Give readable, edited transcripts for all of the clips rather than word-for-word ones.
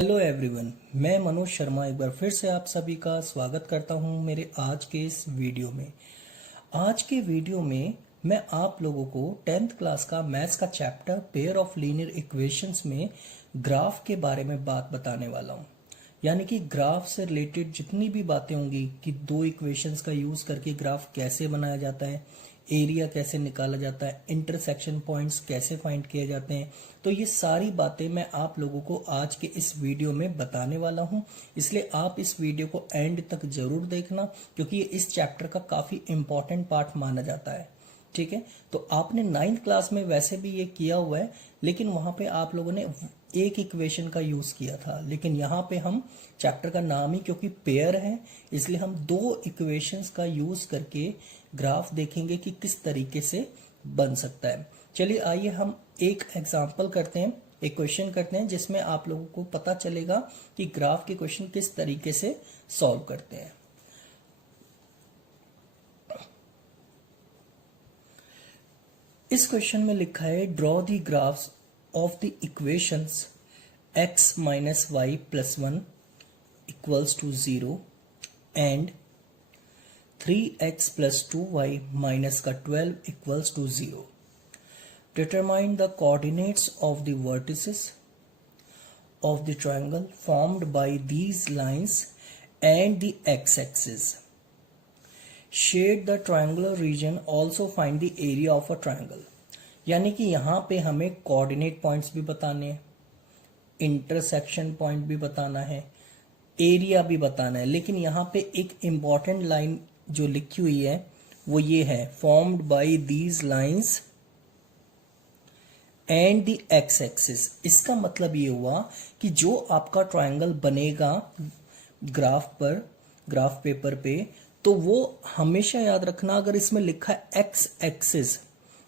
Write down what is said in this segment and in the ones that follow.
Hello everyone, मैं मनोज शर्मा एक बार फिर से आप सभी का स्वागत करता हूं मेरे आज के इस वीडियो में। आज के वीडियो में मैं आप लोगों को 10th क्लास का मैथ्स का chapter pair of linear equations में ग्राफ के बारे में बात बताने वाला हूं। यानी कि ग्राफ से रिलेटेड जितनी भी बातें होंगी कि दो इक्वेशंस का यूज करके ग्राफ कैसे बनाया जाता है, एरिया कैसे निकाला जाता है, इंटरसेक्शन पॉइंट्स कैसे फाइंड किए जाते हैं, तो ये सारी बातें मैं आप लोगों को आज के इस वीडियो में बताने वाला हूं। इसलिए आप इस वीडियो को एंड तक जरूर देखना, क्योंकि ये इस चैप्टर का काफी इंपॉर्टेंट पार्ट माना जाता है। ठीक है, तो आपने 9th क्लास में वैसे भी ये किया हुआ है, लेकिन वहां पे आप लोगों ने एक इक्वेशन का यूज किया था। लेकिन यहाँ पे हम चैप्टर का नाम ही क्योंकि पेयर है, इसलिए हम दो इक्वेशंस का यूज करके ग्राफ देखेंगे कि किस तरीके से बन सकता है। चलिए आइए हम एक एग्जांपल करते हैं, एक क्वेश्चन करते हैं जिसमें आप लोगों को पता चलेगा कि ग्राफ के क्वेश्चन किस तरीके से सॉल्व करते हैं। इस क्वेश्चन में लिखा है draw the graphs of the equations x minus y plus 1 equals to 0 and 3x plus 2y minus का 12 equals to 0. Determine the coordinates of the vertices of the triangle formed by these lines and the x-axis. Shade the triangular region. Also find the area of a triangle. यानी कि यहाँ पे हमें coordinate points भी बताने हैं, intersection point भी बताना है, एरिया भी बताना है। लेकिन यहाँ पे एक इंपॉर्टेंट लाइन जो लिखी हुई है वो ये है, formed by these lines and the x axis. इसका मतलब ये हुआ कि जो आपका ट्रायंगल बनेगा ग्राफ पर, ग्राफ पेपर पे, तो वो हमेशा याद रखना, अगर इसमें लिखा है एक्स एक्सिस,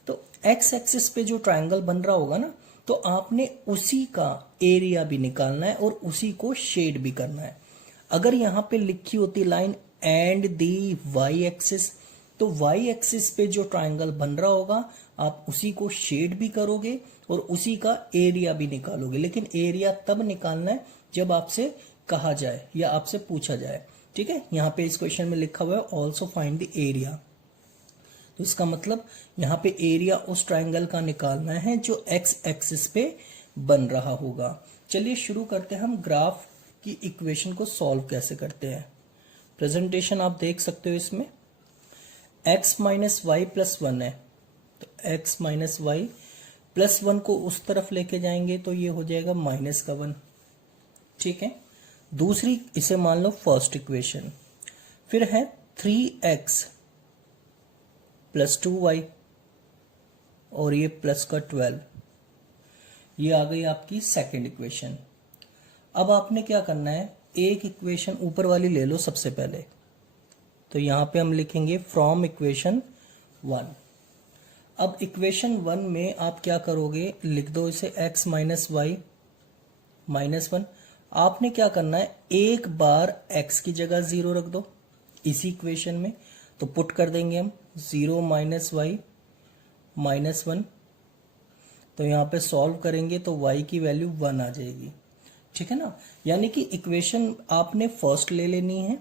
तो एक्स एक्सिस पे जो ट्रायंगल बन रहा होगा ना, तो आपने उसी का एरिया भी निकालना है और उसी को शेड भी करना है। अगर यहाँ पे लिखी होती line and the y axis, तो वाई एक्सिस पे जो ट्रायंगल बन रहा होगा आप उसी को शेड भी करोगे और उसी का एरिया भी निकालोगे। लेकिन एरिया तब निकालना है जब आपसे कहा जाए या आपसे पूछा जाए। ठीक है, यहाँ पे इस क्वेश्चन में लिखा हुआ है ऑल्सो फाइंड द एरिया, तो इसका मतलब यहाँ पे एरिया उस ट्रायंगल का निकालना है जो एक्स एक्सिस पे बन रहा होगा। चलिए शुरू करते हैं हम ग्राफ की इक्वेशन को सॉल्व कैसे करते हैं। प्रेजेंटेशन आप देख सकते हो, इसमें x माइनस वाई प्लस 1 है, तो x माइनस वाई प्लस 1 को उस तरफ लेके जाएंगे तो ये हो जाएगा माइनस का 1। ठीक है, दूसरी इसे मान लो फर्स्ट इक्वेशन, फिर है 3x प्लस 2y और ये प्लस का 12, ये आ गई आपकी सेकेंड इक्वेशन। अब आपने क्या करना है, एक इक्वेशन ऊपर वाली ले लो सबसे पहले, तो यहां पे हम लिखेंगे फ्रॉम इक्वेशन 1। अब इक्वेशन 1 में आप क्या करोगे, लिख दो इसे x माइनस वाई माइनस 1। आपने क्या करना है, एक बार x की जगह 0 रख दो इसी इक्वेशन में, तो पुट कर देंगे हम 0 माइनस वाई माइनस 1, तो यहाँ पे सॉल्व करेंगे तो y की वैल्यू 1 आ जाएगी। ठीक है ना, यानी कि इक्वेशन आपने फर्स्ट ले लेनी है,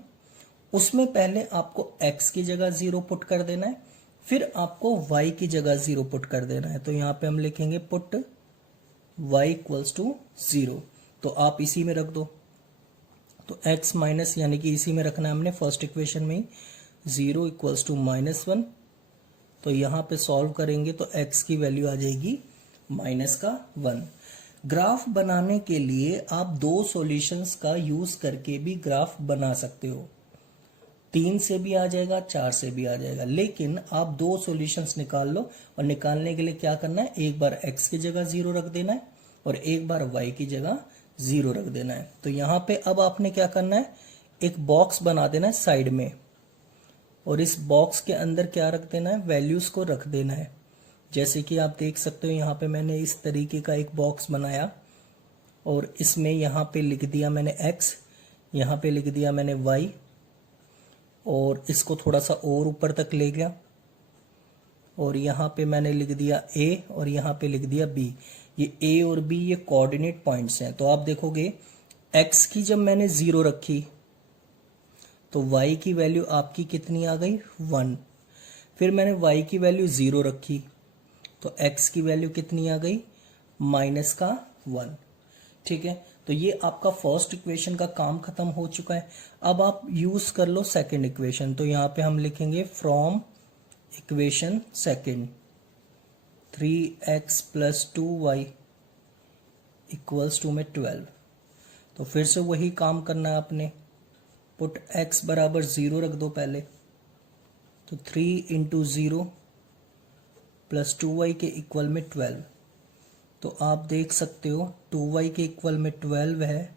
उसमें पहले आपको x की जगह 0 पुट कर देना है, फिर आपको y की जगह 0 पुट कर देना है। तो यहाँ पे हम लिखेंगे पुट y इक्वल्स टू 0, तो आप इसी में रख दो, तो x माइनस यानी कि इसी में रखना है हमने फर्स्ट इक्वेशन में ही, 0 इक्वल्स टू माइनस 1, तो यहाँ पे सॉल्व करेंगे तो x की वैल्यू आ जाएगी माइनस का 1। ग्राफ बनाने के लिए आप दो सॉल्यूशंस का यूज करके भी ग्राफ बना सकते हो, 3 से भी आ जाएगा, 4 से भी आ जाएगा, लेकिन आप दो सॉल्यूशंस निकाल लो। और निकालने के लिए क्या करना है, एक बार x की जगह 0 रख देना है और एक बार y की जगह 0 रख देना है। तो यहाँ पे अब आपने क्या करना है, एक बॉक्स बना देना है साइड में, और इस बॉक्स के अंदर क्या रख देना है, वैल्यूज को रख देना है। जैसे कि आप देख सकते हो यहाँ पे मैंने इस तरीके का एक बॉक्स बनाया और इसमें यहाँ पे लिख दिया मैंने x, यहाँ पे लिख दिया मैंने y, और इसको थोड़ा सा और ऊपर तक ले गया और यहाँ पे मैंने लिख दिया a और यहाँ पे लिख दिया b। ये a और b ये कोऑर्डिनेट पॉइंट्स हैं। तो आप देखोगे x की जब मैंने 0 रखी तो y की वैल्यू आपकी कितनी आ गई 1। फिर मैंने y की वैल्यू 0 रखी तो x की वैल्यू कितनी आ गई -1। ठीक है, तो ये आपका फर्स्ट इक्वेशन का काम खत्म हो चुका है। अब आप यूज कर लो सेकंड इक्वेशन। तो यहां पे हम लिखेंगे from equation second 3x + 2y = में 12। तो फिर से वही काम करना है आपने, पुट x बराबर 0 रख दो पहले। तो 3 × 0 + 2y के इक्वल में 12। तो आप देख सकते हो 2y के इक्वल में 12 है,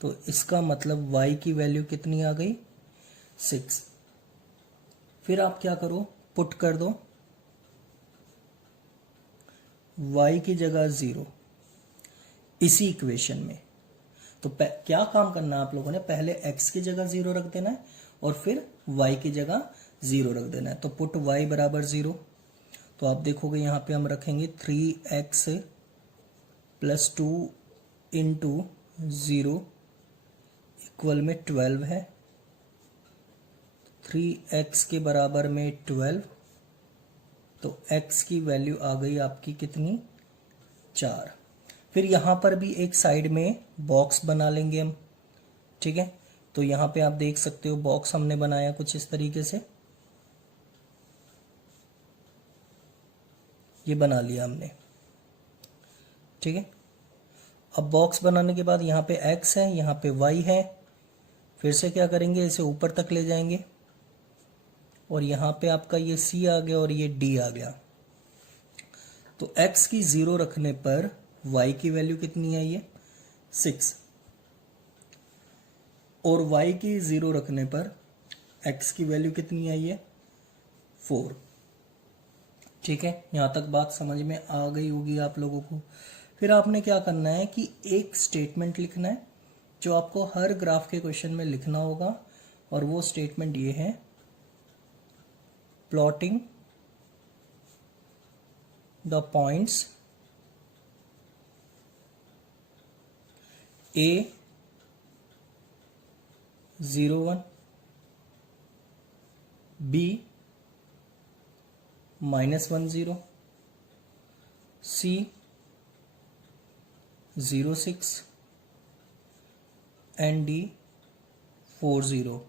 तो इसका मतलब y की वैल्यू कितनी आ गई 6। फिर आप क्या करो, पुट कर दो y की जगह 0 इसी इक्वेशन में। तो क्या काम करना है आप लोगों ने, पहले x की जगह 0 रख देना है और फिर y की जगह 0 रख देना है। तो पुट y बराबर 0। तो आप देखोगे यहां पे हम रखेंगे 3x + 2 × 0 इक्वल में 12 है। 3x के बराबर में 12, तो x की वैल्यू आ गई आपकी कितनी 4। फिर यहां पर भी एक साइड में बॉक्स बना लेंगे हम। ठीक है, तो यहां पे आप देख सकते हो बॉक्स हमने बनाया कुछ इस तरीके से, ये बना लिया हमने। ठीक है, अब बॉक्स बनाने के बाद यहाँ पे x है, यहाँ पे y है। फिर से क्या करेंगे, इसे ऊपर तक ले जाएंगे और यहाँ पे आपका ये c आ गया और ये d आ गया। तो x की 0 रखने पर y की वैल्यू कितनी आई है 6 और y की 0 रखने पर x की वैल्यू कितनी आई है 4। ठीक है, यहां तक बात समझ में आ गई होगी आप लोगों को। फिर आपने क्या करना है कि एक स्टेटमेंट लिखना है जो आपको हर ग्राफ के क्वेश्चन में लिखना होगा, और वो स्टेटमेंट ये है, plotting the points A 01 B -10 C 06 and D 40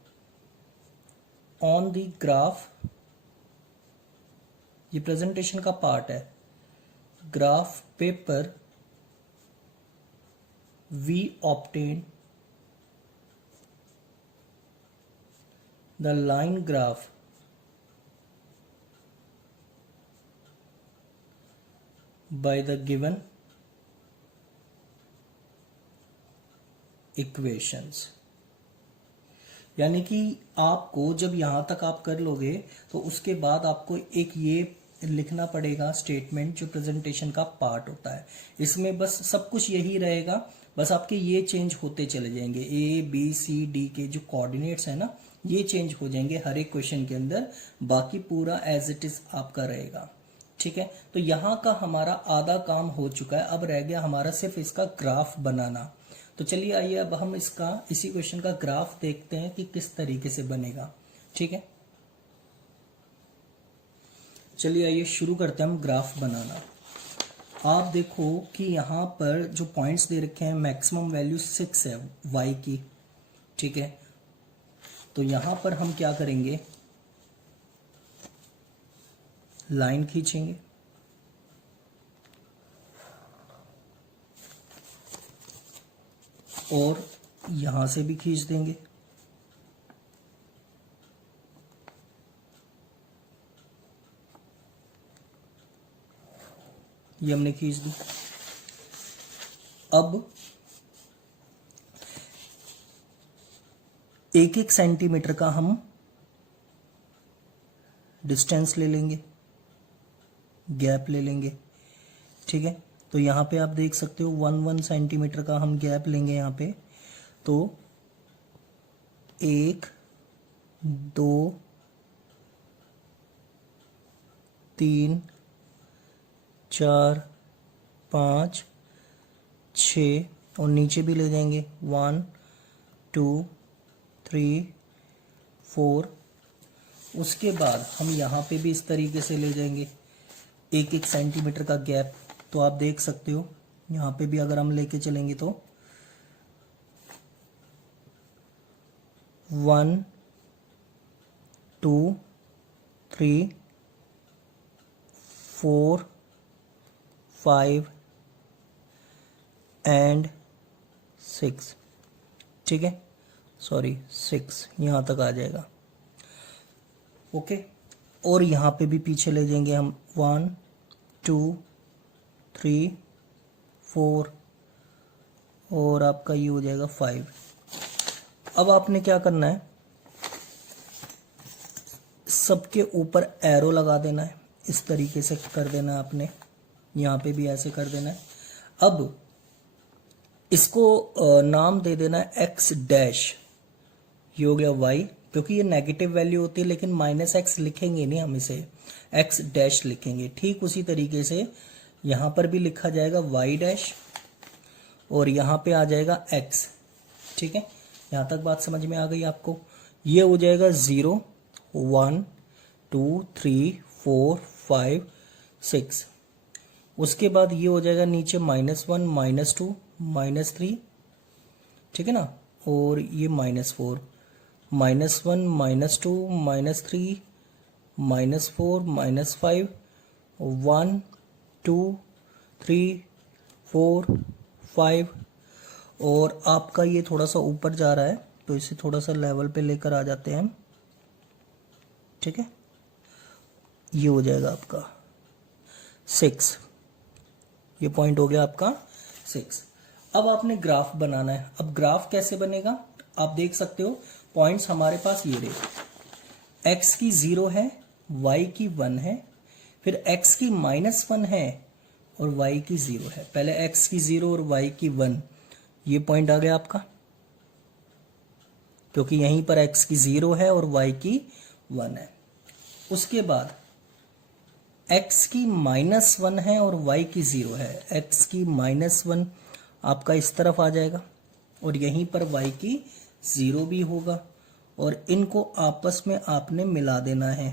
on the graph. ये प्रेजेंटेशन का पार्ट है। Graph paper we obtain the line graph by the given equations। यानी कि आपको जब यहां तक आप कर लोगे तो उसके बाद आपको एक ये लिखना पड़ेगा स्टेटमेंट जो प्रेजेंटेशन का पार्ट होता है। इसमें बस सब कुछ यही रहेगा, बस आपके ये चेंज होते चले जाएंगे। ए बी सी डी के जो कोऑर्डिनेट्स है ना, ये चेंज हो जाएंगे हर एक क्वेश्चन के अंदर, बाकी पूरा एज इट इज आपका रहेगा। ठीक है, तो यहाँ का हमारा आधा काम हो चुका है। अब रह गया हमारा सिर्फ इसका ग्राफ बनाना। तो चलिए आइए अब हम इसी क्वेश्चन का ग्राफ देखते हैं कि किस तरीके से बनेगा। ठीक है, चलिए आइए शुरू करते हैं हम ग्राफ बनाना। आप देखो कि यहाँ पर जो पॉइंट्स दे रखे हैं, मैक्सिमम वैल्यू 6 है y की। ठीक है, तो यहाँ पर हम क्या करेंगे, लाइन खींचेंगे और यहां से भी खींच देंगे। ये हमने खींच दी। अब 1-1 सेंटीमीटर का हम डिस्टेंस ले लेंगे, गैप ले लेंगे। ठीक है, तो यहाँ पे आप देख सकते हो 1-1 सेंटीमीटर का हम गैप लेंगे यहाँ पे। तो 1 2 3 4 5 6 और नीचे भी ले जाएंगे 1 2 3 4। उसके बाद हम यहाँ पे भी इस तरीके से ले जाएंगे 1-1 सेंटीमीटर का गैप। तो आप देख सकते हो यहाँ पे भी अगर हम लेके चलेंगे तो 1 2 3 4 5 एंड 6। ठीक है, सॉरी 6 यहाँ तक आ जाएगा। ओके, और यहाँ पे भी पीछे ले जाएंगे हम 1 2 3 4 और आपका ये हो जाएगा 5। अब आपने क्या करना है, सबके ऊपर एरो लगा देना है, इस तरीके से कर देना है आपने, यहाँ पे भी ऐसे कर देना है। अब इसको नाम दे देना है एक्स डैश, ये हो गया वाई, क्योंकि ये नेगेटिव वैल्यू होती है, लेकिन माइनस एक्स लिखेंगे नहीं, हम इसे एक्स डैश लिखेंगे। ठीक उसी तरीके से यहाँ पर भी लिखा जाएगा वाई डैश और यहाँ पे आ जाएगा एक्स। ठीक है, यहाँ तक बात समझ में आ गई आपको। ये हो जाएगा 0 1 2 3 4 5 6। उसके बाद ये हो जाएगा नीचे -1 -2 -3। ठीक है ना, और ये -4 -1 -2 -3 -4 -5 1 2 3 4 5। और आपका ये थोड़ा सा ऊपर जा रहा है तो इसे थोड़ा सा लेवल पे लेकर आ जाते हैं हम। ठीक है, ये हो जाएगा आपका 6, ये पॉइंट हो गया आपका 6। अब आपने ग्राफ बनाना है। अब ग्राफ कैसे बनेगा, आप देख सकते हो पॉइंट्स हमारे पास ये रहे, x की 0 है, y की 1 है, फिर x की -1 है और y की 0 है। पहले x की 0 और y की 1, ये पॉइंट आ गया आपका, क्योंकि यहीं पर x की 0 है और y की 1 है। उसके बाद x की -1 है और y की 0 है, x की -1 आपका इस तरफ आ जाएगा और यहीं पर y की 0 भी होगा और इनको आपस में आपने मिला देना है।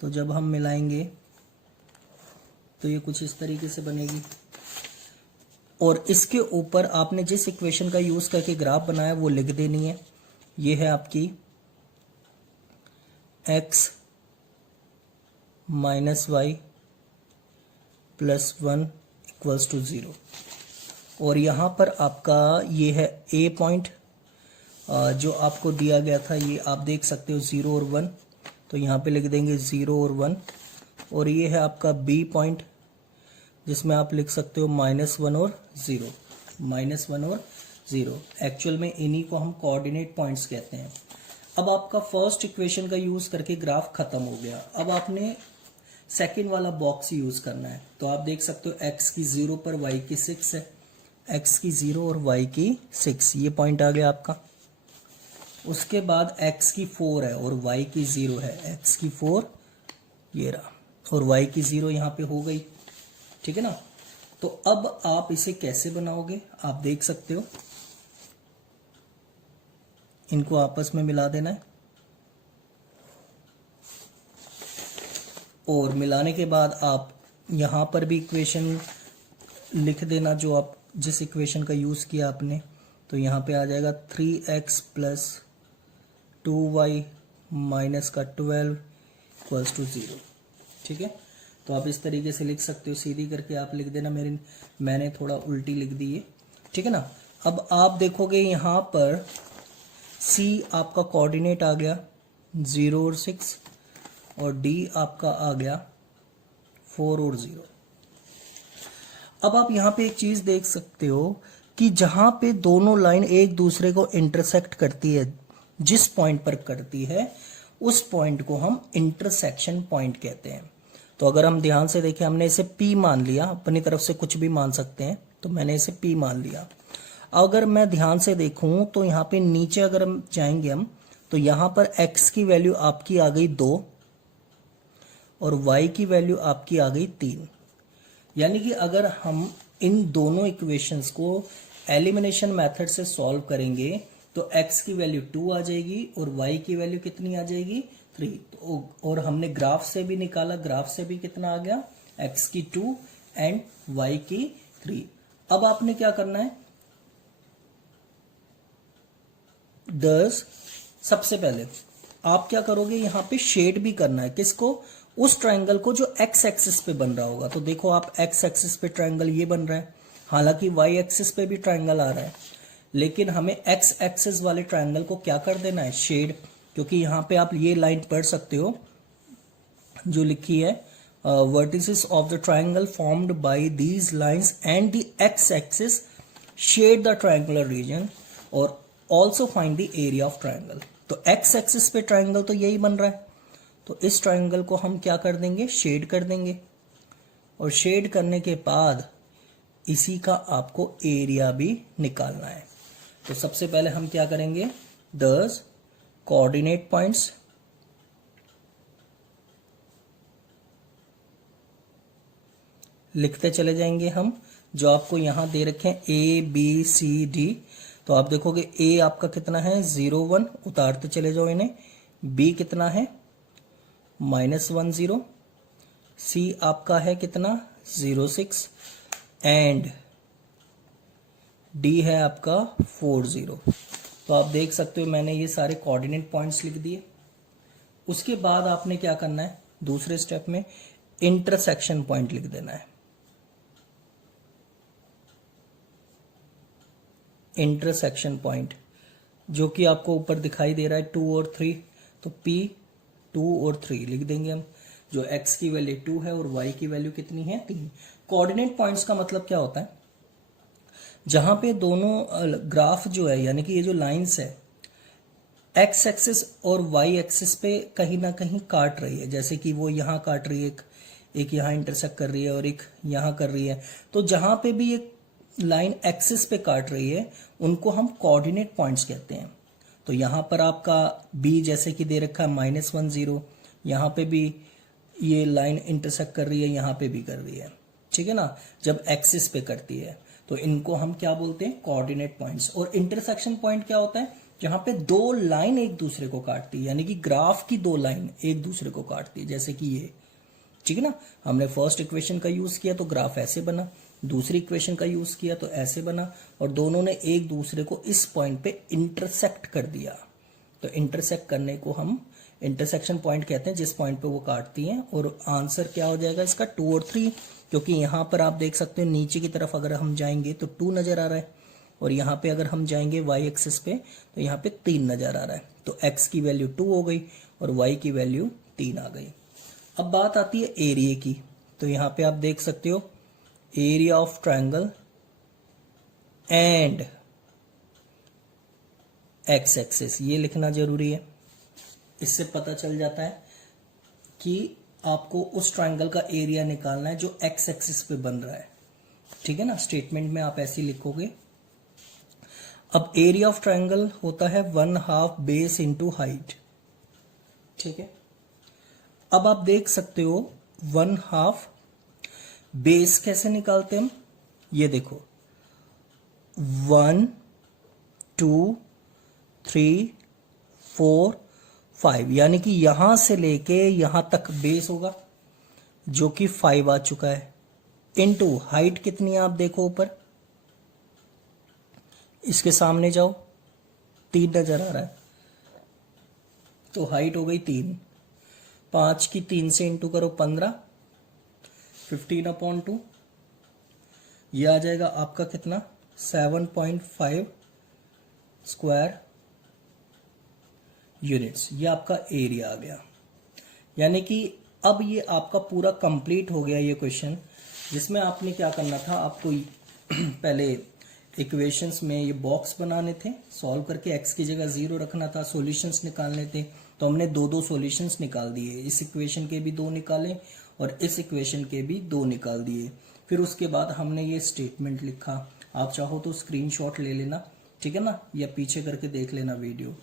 तो जब हम मिलाएंगे तो ये कुछ इस तरीके से बनेगी और इसके ऊपर आपने जिस इक्वेशन का यूज करके ग्राफ बनाया वो लिख देनी है। ये है आपकी x -y + 1 = 0 और यहाँ पर आपका ये है a पॉइंट जो आपको दिया गया था, ये आप देख सकते हो 0 और 1, तो यहाँ पे लिख देंगे 0 और 1। और ये है आपका b पॉइंट जिसमें आप लिख सकते हो -1 और 0, -1 और 0। एक्चुअल में इन्हीं को हम कोऑर्डिनेट पॉइंट्स कहते हैं। अब आपका फर्स्ट इक्वेशन का यूज करके ग्राफ खत्म हो गया। अब आपने सेकंड वाला बॉक्स यूज करना है। तो आप देख सकते हो x की 0 पर y की 6 है, x की 0 और y की 6, ये पॉइंट आ गया आपका। उसके बाद x की 4 है और y की 0 है, x की 4 ये रहा और y की 0 यहाँ पे हो गई। ठीक है ना, तो अब आप इसे कैसे बनाओगे, आप देख सकते हो, इनको आपस में मिला देना है और मिलाने के बाद आप यहाँ पर भी इक्वेशन लिख देना जो आप जिस इक्वेशन का यूज किया आपने। तो यहाँ पे आ जाएगा 3x + 2y - 12 = 0। ठीक है, तो आप इस तरीके से लिख सकते हो, सीधी करके आप लिख देना, मैंने थोड़ा उल्टी लिख दी है। ठीक है ना, अब आप देखोगे यहाँ पर c आपका कोऑर्डिनेट आ गया 0 और 6 और d आपका आ गया 4 और 0। अब आप यहाँ पे एक चीज देख सकते हो कि जहां पे दोनों लाइन एक दूसरे को इंटरसेक्ट करती है, जिस पॉइंट पर करती है उस पॉइंट को हम इंटरसेक्शन पॉइंट कहते हैं। तो अगर हम ध्यान से देखें, हमने इसे P मान लिया, अपनी तरफ से कुछ भी मान सकते हैं, तो मैंने इसे P मान लिया। अगर मैं ध्यान से देखूं तो यहाँ पे नीचे अगर हम जाएंगे तो यहाँ पर x की वैल्यू आपकी आ गई 2 और y की वैल्यू आपकी आ गई 3। यानी कि अगर हम इन दोनों इक्वेशंस को एलिमिनेशन मेथड से सॉल्व करेंगे तो x की वैल्यू 2 आ जाएगी और y की वैल्यू कितनी आ जाएगी 3। तो और हमने ग्राफ से भी निकाला, ग्राफ से भी कितना आ गया x की 2 एंड y की 3। अब आपने क्या करना है, सबसे पहले आप क्या करोगे, यहां पे शेड भी करना है किसको, उस ट्रायंगल को जो x एक्सिस पे बन रहा होगा। तो देखो आप x एक्सिस पे ट्रायंगल ये बन रहा है, हालांकि y एक्सिस पे भी ट्रायंगल आ रहा है, लेकिन हमें x एक्सिस वाले ट्रायंगल को क्या कर देना है, शेड। क्योंकि यहां पे आप ये लाइन पढ़ सकते हो जो लिखी है, vertices of the triangle formed by these lines and the x axis shade the triangular region और also find the area of triangle. तो x एक्सिस पे ट्रायंगल तो यही बन रहा है, तो इस ट्रायंगल को हम क्या कर देंगे, शेड कर देंगे। और शेड करने के बाद इसी का आपको एरिया भी निकालना है। तो सबसे पहले हम क्या करेंगे, दस कोऑर्डिनेट पॉइंट्स लिखते चले जाएंगे हम, जो आपको यहां दे रखे हैं ABCD। तो आप देखोगे A आपका कितना है 0 1, उतारते चले जाओ इन्हें। B कितना है -1 0, C आपका है कितना 0 6 एंड D है आपका 4 0। तो आप देख सकते हो मैंने ये सारे कोऑर्डिनेट पॉइंट्स लिख दिए। उसके बाद आपने क्या करना है, दूसरे स्टेप में इंटरसेक्शन पॉइंट लिख देना है। इंटरसेक्शन पॉइंट जो कि आपको ऊपर दिखाई दे रहा है 2 और 3, तो P 2 और 3 लिख देंगे हम। जो x की वैल्यू 2 है और y की वैल्यू कितनी है 3। कोऑर्डिनेट पॉइंट्स का मतलब क्या होता है, जहां पे दोनों ग्राफ जो है, यानी कि ये जो लाइंस है x एक्सिस और y एक्सिस पे कहीं ना कहीं काट रही है, जैसे कि वो यहां काट रही है, एक यहां इंटरसेक्ट कर रही है और एक यहां कर रही है। तो जहां पे भी एक लाइन एक्सिस पे काट रही है उनको हम कोऑर्डिनेट पॉइंट्स कहते हैं। तो यहां पर आपका b जैसे कि दे रखा है -1 0, यहां पे भी ये लाइन इंटरसेक्ट कर रही है, यहां पे भी कर रही है, ठीक है ना, जब एक्सिस पे करती है। तो इनको हम क्या बोलते हैं, कोऑर्डिनेट पॉइंट्स। और इंटरसेक्शन पॉइंट क्या होता है, जहां पे दो लाइन एक दूसरे को काटती है, यानी कि ग्राफ की दो लाइन एक दूसरे को काटती है, जैसे कि ये, ठीक है ना। हमने फर्स्ट इक्वेशन का यूज किया तो ग्राफ ऐसे बना, दूसरी इक्वेशन का यूज किया तो ऐसे बना, और दोनों ने एक दूसरे को इस पॉइंट पे इंटरसेक्ट कर दिया। तो इंटरसेक्ट करने को हम इंटरसेक्शन पॉइंट कहते हैं, जिस पॉइंट पे वो काटती हैं। और आंसर क्या हो जाएगा इसका 2 और 3, क्योंकि यहां पर आप देख सकते हो नीचे की तरफ अगर हम जाएंगे तो 2 नजर आ रहा है, और यहाँ पे अगर हम जाएंगे y एक्सिस पे तो यहाँ पे 3 नजर आ रहा है। तो x की वैल्यू 2 हो गई और y की वैल्यू 3 आ गई। अब बात आती है एरिया की। तो यहाँ पे आप देख सकते हो area of triangle and x axis, ये लिखना जरूरी है। इससे पता चल जाता है कि आपको उस ट्रायंगल का एरिया निकालना है जो x एक्सिस पे बन रहा है, ठीक है ना। स्टेटमेंट में आप ऐसे लिखोगे। अब एरिया ऑफ ट्रायंगल होता है 1/2 बेस इंटू हाइट, ठीक है। अब आप देख सकते हो 1/2 बेस कैसे निकालते हैं हम, ये देखो 1 2 3 4 5, यानी कि यहां से लेके यहां तक बेस होगा जो कि 5 आ चुका है, इनटू हाइट कितनी है आप देखो ऊपर, इसके सामने जाओ 3 नजर आ रहा है, तो हाइट हो गई 3, 5 की 3 से इंटू करो 15, 15/2, ये आ जाएगा आपका कितना 7.5 स्क्वायर यूनिट्स। ये आपका एरिया आ गया। यानी कि अब ये आपका पूरा कंप्लीट हो गया ये क्वेश्चन, जिसमें आपने क्या करना था, आपको पहले इक्वेशंस में ये बॉक्स बनाने थे, सॉल्व करके x की जगह 0 रखना था, सॉल्यूशंस निकालने थे। तो हमने दो सॉल्यूशंस निकाल दिए, इस इक्वेशन के भी 2 निकाले और इस इक्वेशन के भी 2 निकाल दिए। फिर उसके बाद हमने ये स्टेटमेंट लिखा, आप चाहो तो स्क्रीनशॉट ले लेना, ठीक है ना, या पीछे करके देख लेना वीडियो।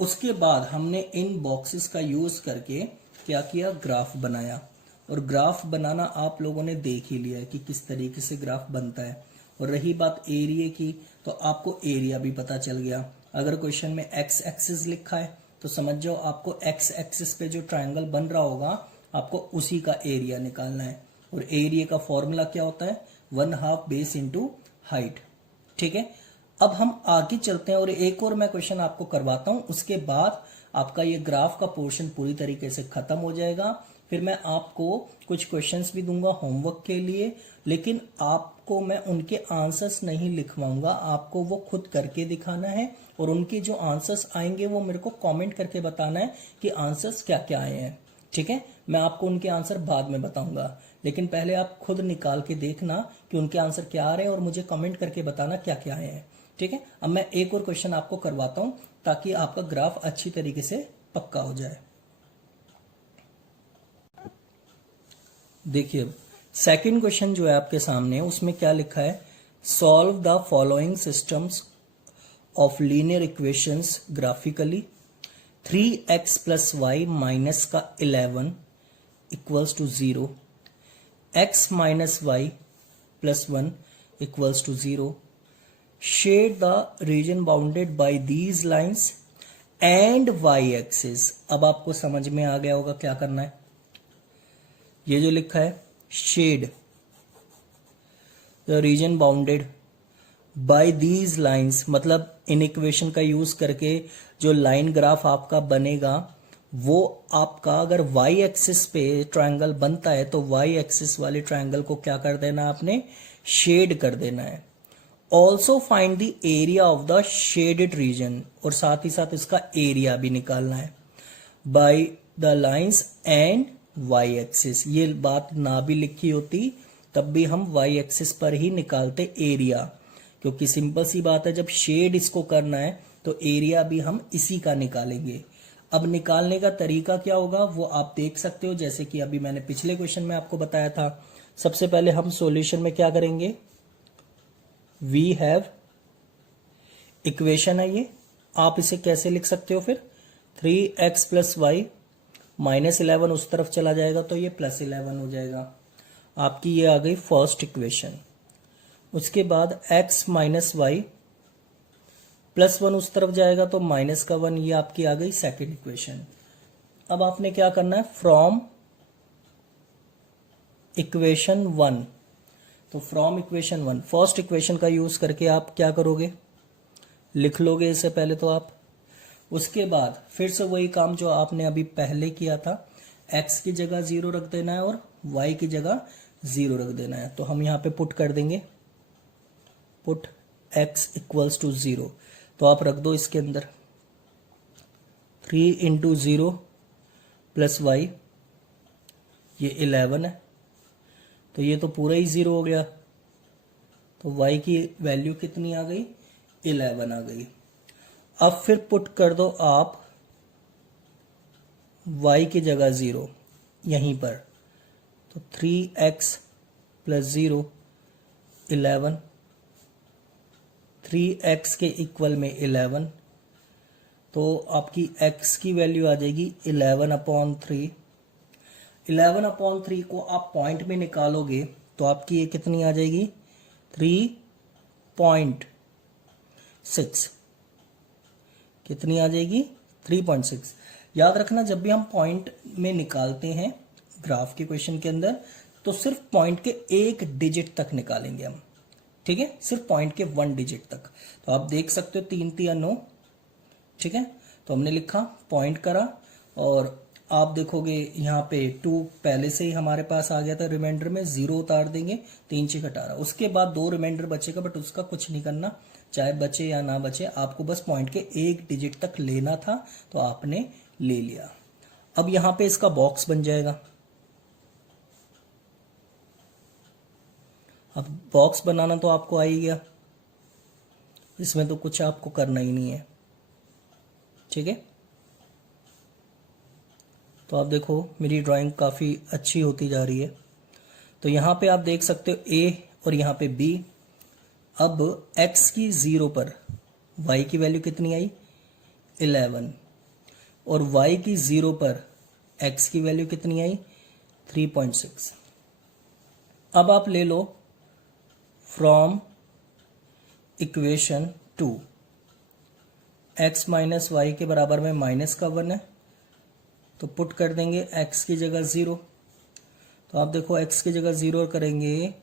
उसके बाद हमने इन बॉक्सेस का यूज करके क्या किया, ग्राफ बनाया। और ग्राफ बनाना आप लोगों ने देख ही लिया है कि किस तरीके से ग्राफ बनता है। और रही बात एरिया की, तो आपको एरिया भी पता चल गया। अगर क्वेश्चन में एक्स एक्सिस लिखा है तो समझ जाओ आपको एक्स एक्सिस पे जो ट्रायंगल बन रहा होगा आपको उसी का एरिया निकालना है। और एरिया का फॉर्मूला क्या होता है, 1/2 बेस इंटू हाइट। ठीक है, अब हम आगे चलते हैं और एक और मैं क्वेश्चन आपको करवाता हूं, उसके बाद आपका ये ग्राफ का पोर्शन पूरी तरीके से खत्म हो जाएगा। फिर मैं आपको कुछ क्वेश्चंस भी दूंगा होमवर्क के लिए, लेकिन आपको मैं उनके आंसर्स नहीं लिखवाऊंगा, आपको वो खुद करके दिखाना है। और उनके जो आंसर्स आएंगे वो मेरे को कमेंट करके बताना है कि आंसर्स क्या क्या आए हैं। ठीक है, मैं आपको उनके आंसर बाद में बताऊंगा, लेकिन पहले आप खुद निकाल के देखना कि उनके आंसर क्या आ रहे हैं और मुझे कमेंट करके बताना क्या क्या आए हैं। ठीक है, अब मैं एक और क्वेश्चन आपको करवाता हूं ताकि आपका ग्राफ अच्छी तरीके से पक्का हो जाए। देखिए, अब सेकंड क्वेश्चन जो है आपके सामने, उसमें क्या लिखा है, solve the following systems of linear equations graphically. 3x plus y minus का 11 equals to 0, x minus y plus 1 equals to 0, shade the region bounded by these lines and y axis. अब आपको समझ में आ गया होगा क्या करना है। ये जो लिखा है shade the region bounded by these lines, मतलब इन इक्वेशन का यूज करके जो लाइन ग्राफ आपका बनेगा वो आपका, अगर वाई एक्सिस पे ट्रायंगल बनता है तो वाई एक्सिस वाले ट्रायंगल को क्या कर देना, आपने शेड कर देना है। Also find the area of the shaded region, और साथ ही साथ इसका एरिया भी निकालना है by the lines and y axis. ये बात ना भी लिखी होती तब भी हम वाई एक्सिस पर ही निकालते एरिया, क्योंकि सिंपल सी बात है, जब शेड इसको करना है तो एरिया भी हम इसी का निकालेंगे। अब निकालने का तरीका क्या होगा वो आप देख सकते हो, जैसे कि अभी मैंने पिछले क्वेश्चन में आपको बताया था। सबसे पहले हम सॉल्यूशन में क्या करेंगे, वी हैव इक्वेशन है ये, आप इसे कैसे लिख सकते हो फिर, 3x प्लस वाई माइनस 11 उस तरफ चला जाएगा तो ये प्लस 11 हो जाएगा। आपकी ये आ गई फर्स्ट इक्वेशन। उसके बाद x माइनस वाई प्लस 1 उस तरफ जाएगा तो माइनस का 1, ये आपकी आ गई सेकेंड इक्वेशन। अब आपने क्या करना है, फ्रॉम इक्वेशन 1, तो फ्रॉम इक्वेशन 1 फर्स्ट इक्वेशन का यूज करके आप क्या करोगे, लिख लोगे इससे पहले तो आप। उसके बाद फिर से वही काम जो आपने अभी पहले किया था, x की जगह 0 रख देना है और y की जगह 0 रख देना है। तो हम यहां पे पुट कर देंगे, पुट x इक्वल्स टू 0, तो आप रख दो इसके अंदर 3 इंटू 0 प्लस वाई, ये 11 है तो ये तो पूरा ही 0 हो गया, तो y की वैल्यू कितनी आ गई, 11 आ गई। अब फिर पुट कर दो आप y की जगह 0 यहीं पर, तो 3x प्लस 0 11, 3x के इक्वल में 11, तो आपकी x की वैल्यू आ जाएगी 11/3। 11/3 को आप पॉइंट में निकालोगे तो आपकी ये कितनी आ जाएगी, 3.6। कितनी आ जाएगी, 3.6। याद रखना जब भी हम पॉइंट में निकालते हैं ग्राफ के क्वेश्चन के अंदर तो सिर्फ पॉइंट के एक डिजिट तक निकालेंगे हम, ठीक है, सिर्फ पॉइंट के 1 डिजिट तक। तो आप देख सकते हो 3 3 9, ठीक है, तो हमने लिखा पॉइंट करा और आप देखोगे यहाँ पे 2 पहले से ही हमारे पास आ गया था, रिमाइंडर में 0 उतार देंगे, 3 6 18, उसके बाद 2 रिमाइंडर बचेगा बट उसका कुछ नहीं करना, चाहे बचे या ना बचे, आपको बस पॉइंट के एक डिजिट तक लेना था तो आपने ले लिया। अब यहां पे इसका बॉक्स बन जाएगा। अब बॉक्स बनाना तो आपको आ ही गया, इसमें तो कुछ आपको करना ही नहीं है, ठीक है। तो आप देखो मेरी ड्राइंग काफी अच्छी होती जा रही है। तो यहां पे आप देख सकते हो A और यहां पे B। अब x की 0 पर y की वैल्यू कितनी आई, 11, और y की 0 पर x की वैल्यू कितनी आई, 3.6। अब आप ले लो from equation 2, x minus y के बराबर में माइनस का 1 है, तो पुट कर देंगे x की जगह 0। तो आप देखो x की जगह 0 करेंगे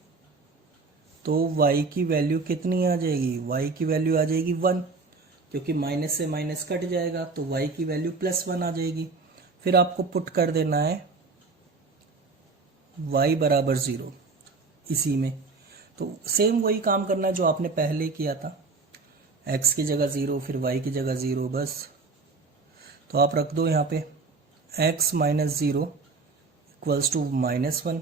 तो y की वैल्यू कितनी आ जाएगी, y की वैल्यू आ जाएगी 1, क्योंकि माइनस से माइनस कट जाएगा तो y की वैल्यू +1 आ जाएगी। फिर आपको पुट कर देना है y बराबर 0 इसी में। तो सेम वही काम करना है जो आपने पहले किया था, x की जगह 0 फिर y की जगह 0 बस। तो आप रख दो यहाँ पे x माइनस 0 इक्वल्स टू -1।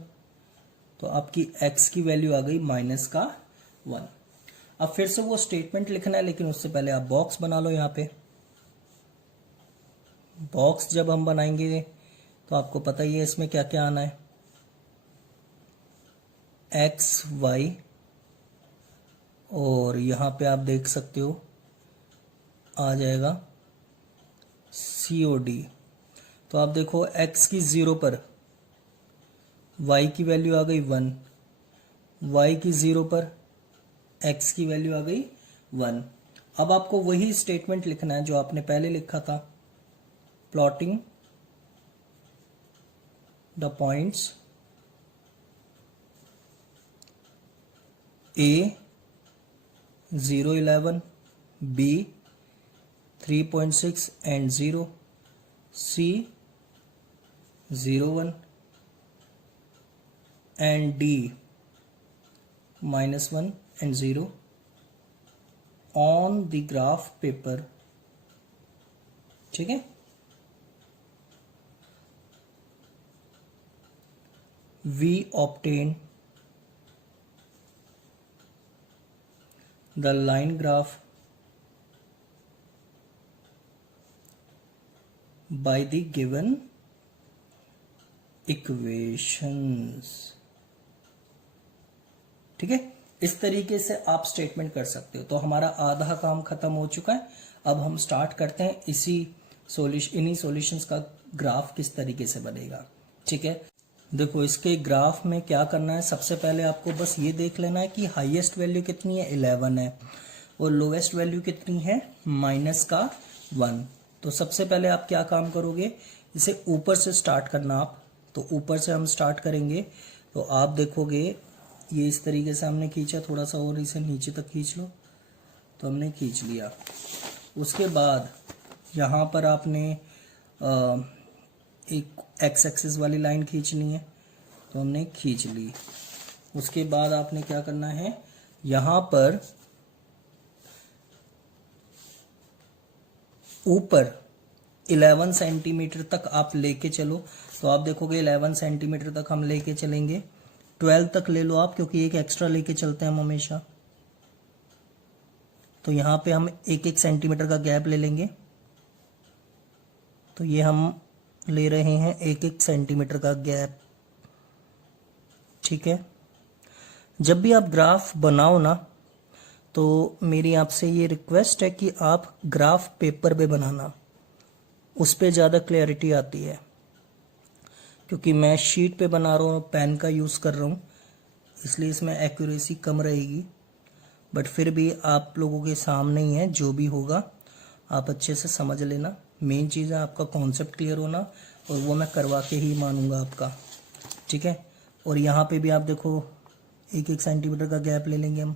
तो आपकी x की वैल्यू आ गई -1। अब फिर से वो स्टेटमेंट लिखना है, लेकिन उससे पहले आप बॉक्स बना लो। यहाँ पे बॉक्स जब हम बनाएंगे तो आपको पता ही है इसमें क्या क्या आना है, x y, और यहाँ पे आप देख सकते हो आ जाएगा COD। तो आप देखो x की 0 पर y की वैल्यू आ गई 1, y की 0 पर x की वैल्यू आ गई 1। अब आपको वही स्टेटमेंट लिखना है जो आपने पहले लिखा था, plotting the points A 0 11, B 3.6 and 0, C 0 1 and D -1 and 0 on the graph paper। ठीक है, we obtain the line graph by the given equations। ठीक है, इस तरीके से आप स्टेटमेंट कर सकते हो। तो हमारा आधा काम खत्म हो चुका है। अब हम स्टार्ट करते हैं इन्हीं सॉल्यूशंस का ग्राफ किस तरीके से बनेगा। ठीक है, देखो इसके ग्राफ में क्या करना है, सबसे पहले आपको बस ये देख लेना है कि हाईएस्ट वैल्यू कितनी है, 11 है, और लोएस्ट वैल्यू कितनी है, -1। तो सबसे पहले आप क्या काम करोगे, इसे ऊपर से स्टार्ट करना आप। तो ऊपर से हम स्टार्ट करेंगे तो आप देखोगे ये इस तरीके से हमने खींचा, थोड़ा सा और इसे नीचे तक खींच लो, तो हमने खींच लिया। उसके बाद यहाँ पर आपने एक एक्स एक्सिस वाली लाइन खींचनी है, तो हमने खींच ली। उसके बाद आपने क्या करना है, यहाँ पर ऊपर 11 सेंटीमीटर तक आप लेके चलो। तो आप देखोगे 11 सेंटीमीटर तक हम लेके चलेंगे, 12 तक ले लो आप, क्योंकि एक एक्स्ट्रा लेके चलते हैं हम हमेशा। तो यहाँ पे हम 1-1 सेंटीमीटर का गैप ले लेंगे। तो ये हम ले रहे हैं 1-1 सेंटीमीटर का गैप। ठीक है, जब भी आप ग्राफ बनाओ ना, तो मेरी आपसे ये रिक्वेस्ट है कि आप ग्राफ पेपर पे बनाना, उस पे ज़्यादा क्लैरिटी आती है। क्योंकि मैं शीट पे बना रहा हूँ, पेन का यूज़ कर रहा हूँ, इसलिए इसमें एक्यूरेसी कम रहेगी। बट फिर भी आप लोगों के सामने ही है, जो भी होगा आप अच्छे से समझ लेना। मेन चीज़ है आपका कॉन्सेप्ट क्लियर होना, और वो मैं करवा के ही मानूंगा आपका। ठीक है, और यहाँ पे भी आप देखो 1-1 सेंटीमीटर का गैप ले लेंगे हम।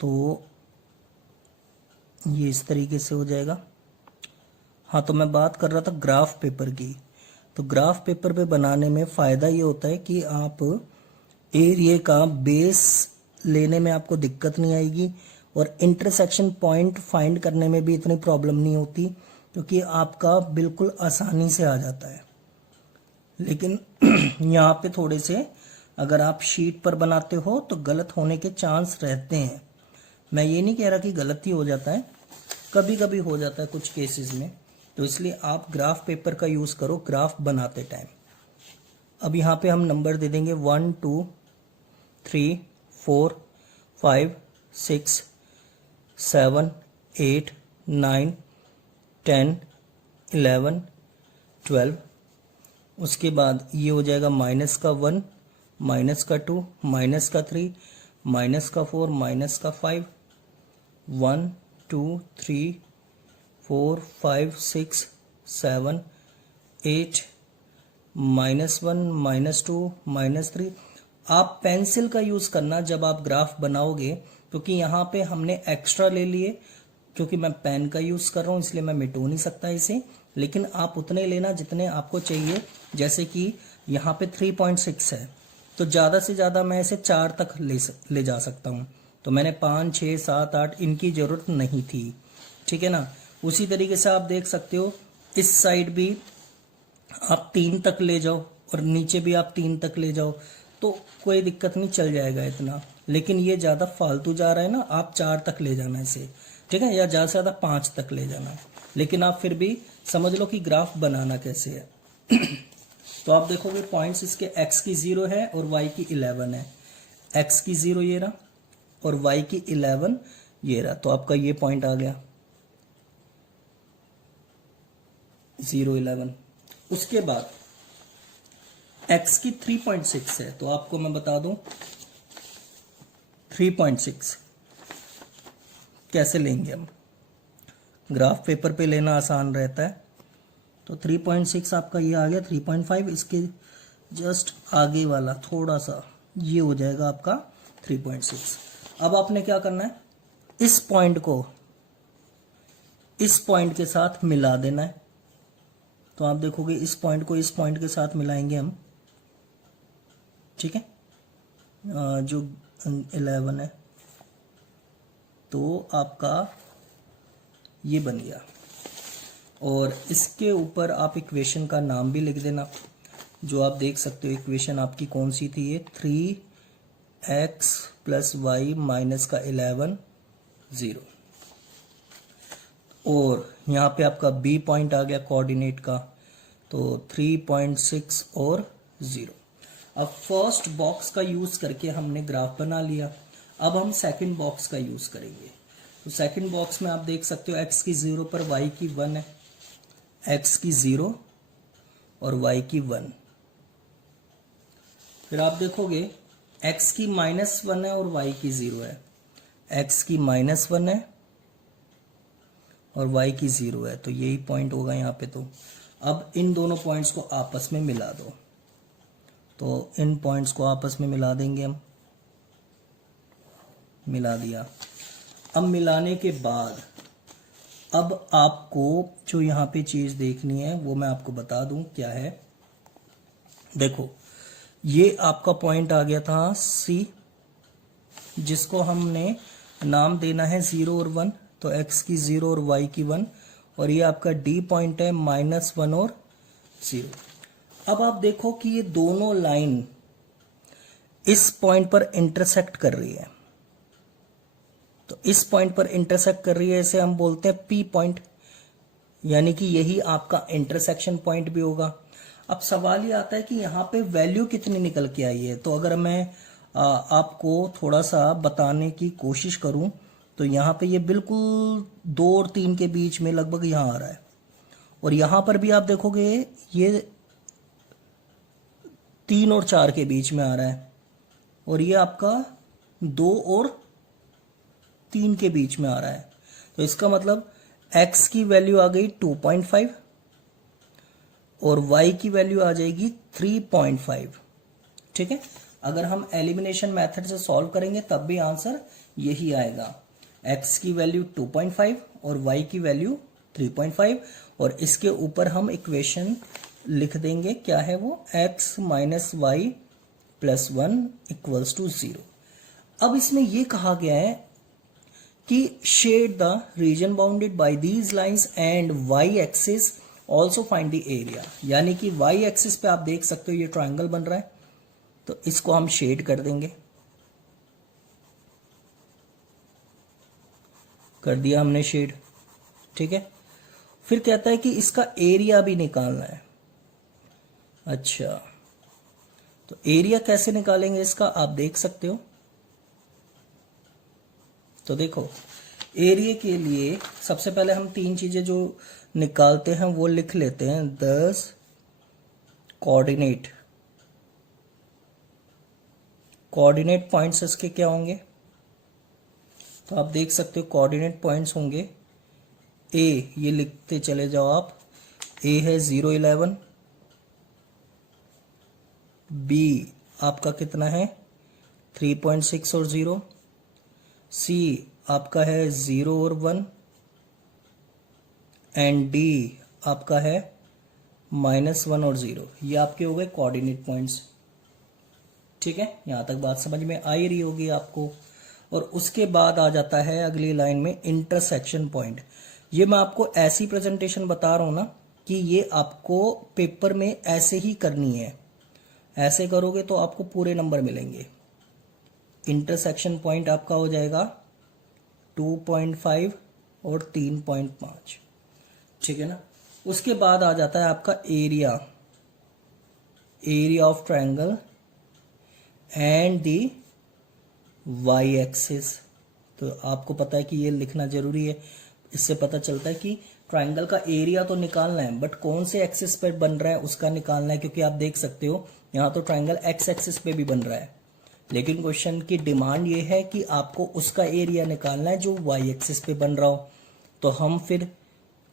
तो ये इस तरीके से हो जाएगा। हाँ, तो मैं बात कर रहा था ग्राफ पेपर की। तो ग्राफ पेपर पे बनाने में फ़ायदा ये होता है कि आप एरिया का बेस लेने में आपको दिक्कत नहीं आएगी, और इंटरसेक्शन पॉइंट फाइंड करने में भी इतनी प्रॉब्लम नहीं होती, क्योंकि आपका बिल्कुल आसानी से आ जाता है। लेकिन यहाँ पे थोड़े से अगर आप शीट पर बनाते हो तो गलत होने के चांस रहते हैं। मैं ये नहीं कह रहा कि गलत ही हो जाता है, कभी कभी हो जाता है कुछ केसेस में। तो इसलिए आप ग्राफ पेपर का यूज़ करो ग्राफ बनाते टाइम। अब यहाँ पे हम नंबर दे देंगे 1 2 3 4 5 6 7 8 9 10 11 12 उसके बाद ये हो जाएगा माइनस का 1, माइनस का 2, माइनस का 3, माइनस का 4, माइनस का 5, 1 2 3 4 5 6 7 8, -1 -2 -3। आप पेंसिल का यूज करना जब आप ग्राफ बनाओगे, क्योंकि यहाँ पे हमने एक्स्ट्रा ले लिए, क्योंकि मैं पेन का यूज कर रहा हूँ इसलिए मैं मिटो नहीं सकता इसे, लेकिन आप उतने लेना जितने आपको चाहिए। जैसे कि यहाँ पे 3.6 है, तो ज्यादा से ज्यादा मैं इसे 4 तक ले जा सकता हूँ, तो मैंने 5 6 7 8 इनकी जरूरत नहीं थी, ठीक है ना। उसी तरीके से आप देख सकते हो इस साइड भी आप 3 तक ले जाओ और नीचे भी आप 3 तक ले जाओ, तो कोई दिक्कत नहीं, चल जाएगा इतना। लेकिन ये ज्यादा फालतू जा रहा है ना, आप 4 तक ले जाना इसे, ठीक है, या ज्यादा से ज्यादा 5 तक ले जाना। लेकिन आप फिर भी समझ लो कि ग्राफ बनाना कैसे है। तो आप देखोगे पॉइंट्स इसके x की 0 है और y की 11 है। x की 0 ये रहा और y की 11 ये रहा, तो आपका ये पॉइंट आ गया 0 11। उसके बाद x की 3.6 है, तो आपको मैं बता दूं 3.6 कैसे लेंगे हम। ग्राफ पेपर पे लेना आसान रहता है, तो 3.6 आपका ये आ गया 3.5, इसके जस्ट आगे वाला थोड़ा सा ये हो जाएगा आपका 3.6। अब आपने क्या करना है, इस पॉइंट को इस पॉइंट के साथ मिला देना है। तो आप देखोगे इस पॉइंट को इस पॉइंट के साथ मिलाएंगे हम, ठीक है, जो 11 है, तो आपका ये बन गया। और इसके ऊपर आप इक्वेशन का नाम भी लिख देना, जो आप देख सकते हो इक्वेशन आपकी कौन सी थी, ये 3x + y माइनस का 11 0। और यहाँ पे आपका B पॉइंट आ गया कोऑर्डिनेट का, तो 3.6 और 0। अब फर्स्ट बॉक्स का यूज करके हमने ग्राफ बना लिया। अब हम सेकंड बॉक्स का यूज करेंगे। तो सेकंड बॉक्स में आप देख सकते हो x की 0 पर y की 1 है, x की 0 और y की 1। फिर आप देखोगे x की -1 है और y की 0 है, x की -1 है और y की 0 है, तो यही पॉइंट होगा यहाँ पे। तो अब इन दोनों पॉइंट्स को आपस में मिला दो, तो इन पॉइंट्स को आपस में मिला देंगे हम, मिला दिया। अब मिलाने के बाद अब आपको जो यहाँ पे चीज देखनी है वो मैं आपको बता दूं क्या है। देखो ये आपका पॉइंट आ गया था C, जिसको हमने नाम देना है 0 और 1, तो x की 0 और y की 1, और ये आपका D पॉइंट है -1 और 0। अब आप देखो कि ये दोनों लाइन इस पॉइंट पर इंटरसेक्ट कर रही है, तो इस पॉइंट पर इंटरसेक्ट कर रही है, इसे हम बोलते हैं P पॉइंट, यानी कि यही आपका इंटरसेक्शन पॉइंट भी होगा। अब सवाल ये आता है कि यहाँ पे वैल्यू कितनी निकल के आई है। तो अगर मैं आपको थोड़ा सा बताने की कोशिश करूं, तो यहाँ पे ये बिल्कुल 2 और 3 के बीच में लगभग यहाँ आ रहा है, और यहाँ पर भी आप देखोगे ये 3 और 4 के बीच में आ रहा है, और ये आपका 2 और 3 के बीच में आ रहा है। तो इसका मतलब x की वैल्यू आ गई 2.5 और y की वैल्यू आ जाएगी 3.5, ठीक है। अगर हम एलिमिनेशन मेथड से सॉल्व करेंगे तब भी आंसर यही आएगा, x की वैल्यू 2.5 और y की वैल्यू 3.5, और इसके ऊपर हम इक्वेशन लिख देंगे, क्या है वो, x - y + 1 = 0। अब इसमें यह कहा गया है कि shade the region bounded by these lines and y axis also find the area, यानी कि y एक्सिस पे आप देख सकते हो ये ट्रायंगल बन रहा है, तो इसको हम शेड कर देंगे, कर दिया हमने शेड, ठीक है। फिर कहता है कि इसका एरिया भी निकालना है। अच्छा, तो एरिया कैसे निकालेंगे इसका, आप देख सकते हो। तो देखो एरिया के लिए सबसे पहले हम 3 चीजें जो निकालते हैं वो लिख लेते हैं, 10 कोऑर्डिनेट पॉइंट्स इसके क्या होंगे, तो आप देख सकते हो कोऑर्डिनेट पॉइंट्स होंगे ए, ये लिखते चले जाओ आप, ए है 0, 11, बी आपका कितना है 3.6 और 0, सी आपका है 0 और 1, एंड डी आपका है -1 और 0। ये आपके हो गए कोऑर्डिनेट पॉइंट्स। ठीक है, यहां तक बात समझ में आ ही रही होगी आपको। और उसके बाद आ जाता है अगली लाइन में इंटरसेक्शन पॉइंट। ये मैं आपको ऐसी प्रेजेंटेशन बता रहा हूं ना कि ये आपको पेपर में ऐसे ही करनी है, ऐसे करोगे तो आपको पूरे नंबर मिलेंगे। इंटरसेक्शन पॉइंट आपका हो जाएगा 2.5 और 3.5। ठीक है ना। उसके बाद आ जाता है आपका area of triangle and the y axis. तो आपको पता है कि ये लिखना जरूरी है, इससे पता चलता है कि ट्रायंगल का एरिया तो निकालना है बट कौन से एक्सिस पे बन रहा है उसका निकालना है, क्योंकि आप देख सकते हो यहाँ तो ट्रायंगल एक्स एक्सिस पे भी बन रहा है, लेकिन क्वेश्चन की डिमांड ये है कि आपको उसका एरिया निकालना है जो वाई एक्सिस पे बन रहा हो। तो हम फिर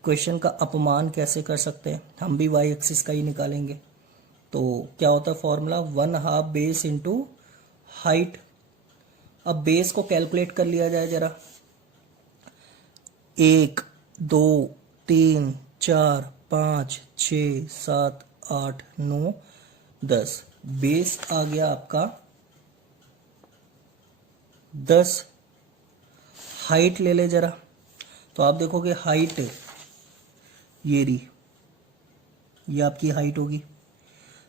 क्वेश्चन का अपमान कैसे कर सकते हैं, हम भी वाई एक्सिस का ही निकालेंगे। तो क्या होता है फॉर्मूला, 1/2 बेस इंटू हाइट। अब बेस को कैलकुलेट कर लिया जाए जरा, 1 2 3 4 5 6 7 8 9 10, बेस आ गया आपका 10। हाइट ले ले जरा, तो आप देखोगे हाइट ये रही, ये आपकी हाइट होगी।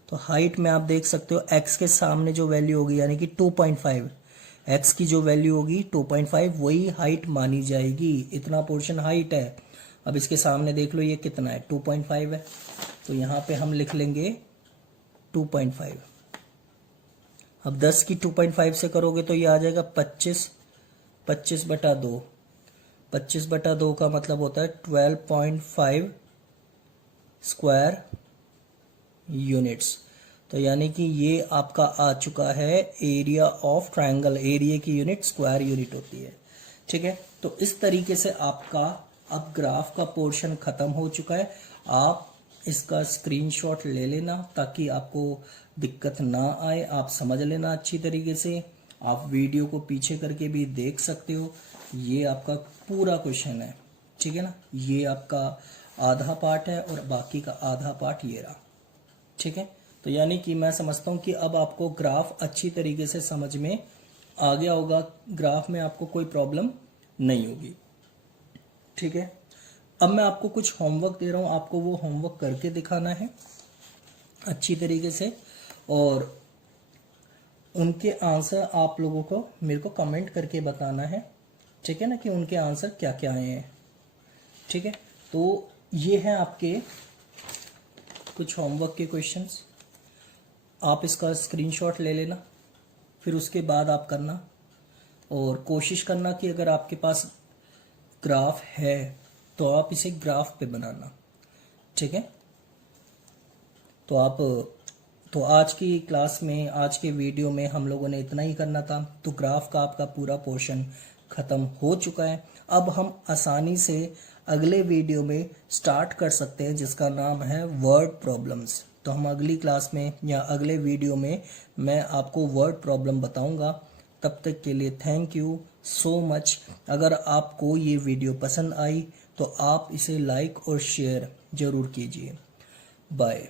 तो हाइट में आप देख सकते हो एक्स के सामने जो वैल्यू होगी यानी कि 2.5, एक्स की जो वैल्यू होगी 2.5 वही हाइट मानी जाएगी। इतना पोर्शन हाइट है। अब इसके सामने देख लो ये कितना है, 2.5 है, तो यहां पे हम लिख लेंगे 2.5। अब 10 की 2.5 से करोगे तो ये आ जाएगा 25, 25/2, 25/2 का मतलब होता है 12.5 स्क्वायर यूनिट्स। तो यानी कि ये आपका आ चुका है एरिया ऑफ ट्रायंगल। एरिया की यूनिट स्क्वायर यूनिट होती है। ठीक है, तो इस तरीके से आपका अब ग्राफ का पोर्शन खत्म हो चुका है। आप इसका स्क्रीनशॉट ले लेना ताकि आपको दिक्कत ना आए, आप समझ लेना अच्छी तरीके से। आप वीडियो को पीछे करके भी देख सकते हो। ये आपका पूरा क्वेश्चन है। ठीक है ना, ये आपका आधा पार्ट है और बाकी का आधा पार्ट ये रहा। ठीक है, तो यानी कि मैं समझता हूं कि अब आपको ग्राफ अच्छी तरीके से समझ में आ गया होगा, ग्राफ में आपको कोई प्रॉब्लम नहीं होगी। ठीक है, अब मैं आपको कुछ होमवर्क दे रहा हूं, आपको वो होमवर्क करके दिखाना है अच्छी तरीके से, और उनके आंसर आप लोगों को मेरे को कमेंट करके बताना है। ठीक है ना, कि उनके आंसर क्या क्या आए हैं। ठीक है, तो ये है आपके कुछ होमवर्क के क्वेश्चंस। आप इसका स्क्रीनशॉट ले लेना, फिर उसके बाद आप करना, और कोशिश करना कि अगर आपके पास ग्राफ है तो आप इसे ग्राफ पे बनाना। ठीक है, तो आज की क्लास में, आज के वीडियो में हम लोगों ने इतना ही करना था। तो ग्राफ का आपका पूरा पोर्शन खत्म हो चुका है। अब हम आसानी से अगले वीडियो में स्टार्ट कर सकते हैं जिसका नाम है वर्ड प्रॉब्लम्स। तो हम अगली क्लास में या अगले वीडियो में मैं आपको वर्ड प्रॉब्लम बताऊंगा। तब तक के लिए थैंक यू सो मच। अगर आपको ये वीडियो पसंद आई तो आप इसे लाइक और शेयर जरूर कीजिए। बाय।